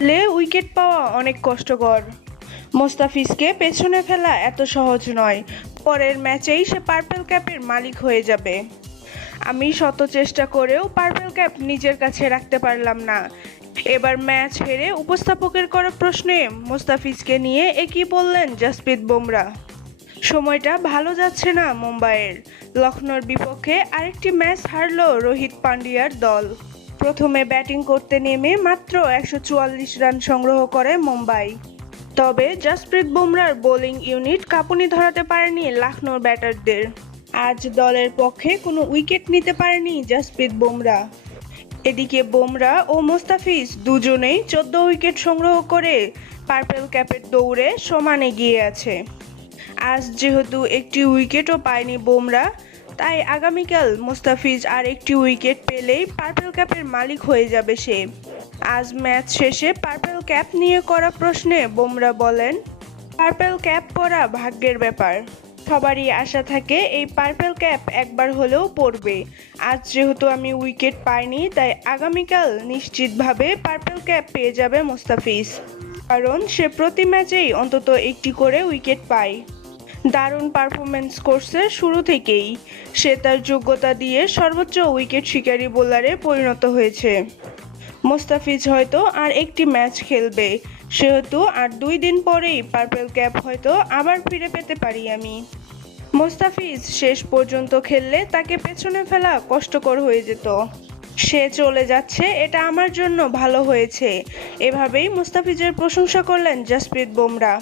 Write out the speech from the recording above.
লে উইকেট পাওয়া অনেক কষ্টকর। মোস্তাফিজকে পেছনে ফেলা এত সহজ নয়। পরের ম্যাচেই সে পার্পেল ক্যাপের মালিক হয়ে যাবে। আমি শত চেষ্টা করেও পার্পেল ক্যাপ নিজের কাছে রাখতে পারলাম না। এবার ম্যাচ হেরে উপস্থাপকের করা প্রশ্নে মোস্তাফিজকে নিয়ে একই বললেন জাসপ্রীত বুমরা। সময়টা ভালো যাচ্ছে না মুম্বাইয়ের। লখনৌর বিপক্ষে আরেকটি ম্যাচ হারল রোহিত পান্ডিয়ার দল। প্রথমে ব্যাটিং করতে নেমে মাত্র একশো চুয়াল্লিশ রান সংগ্রহ করে মুম্বাই। তবে জাসপ্রীত বুমরার বোলিং ইউনিট কাঁপুনি ধরাতে পারেনি লাখনৌর ব্যাটারদের। আজ দলের পক্ষে কোনো উইকেট নিতে পারেনি জাসপ্রীত বুমরা। এদিকে বুমরা ও মোস্তাফিজ দুজনেই চোদ্দ উইকেট সংগ্রহ করে পার্পেল ক্যাপের দৌড়ে সমান এগিয়ে আছে। আজ যেহেতু একটি উইকেটও পায়নি বুমরা তাই আগামীকাল মোস্তাফিজ আর একটি উইকেট পেলেই পার্পেল ক্যাপের মালিক হয়ে যাবে সে। আজ ম্যাচ শেষে পার্পেল ক্যাপ নিয়ে করা প্রশ্নে বুমরা বলেন পার্পেল ক্যাপ পরা ভাগ্যের ব্যাপার। সবারই আশা থাকে এই পার্পেল ক্যাপ একবার হলেও পড়বে। আজ যেহেতু আমি উইকেট পাইনি, তাই আগামীকাল নিশ্চিতভাবে পার্পেল ক্যাপ পেয়ে যাবে মোস্তাফিজ। কারণ সে প্রতি ম্যাচেই অন্তত একটি করে উইকেট পায়। দারুণ পারফরমেন্স করছে শুরু থেকেই। সে তার যোগ্যতা দিয়ে সর্বোচ্চ উইকেট শিকারী বোলারে পরিণত হয়েছে। মোস্তাফিজ হয়তো আর একটি ম্যাচ খেলবে। সেহেতু আর দুই দিন পরেই পার্পেল ক্যাপ হয়তো আবার ফিরে পেতে পারি আমি। মোস্তাফিজ শেষ পর্যন্ত খেললে তাকে পেছনে ফেলা কষ্টকর হয়ে যেত। সে চলে যাচ্ছে, এটা আমার জন্য ভালো হয়েছে। এভাবেই মুস্তাফিজের প্রশংসা করলেন জাসপ্রীত বুমরা।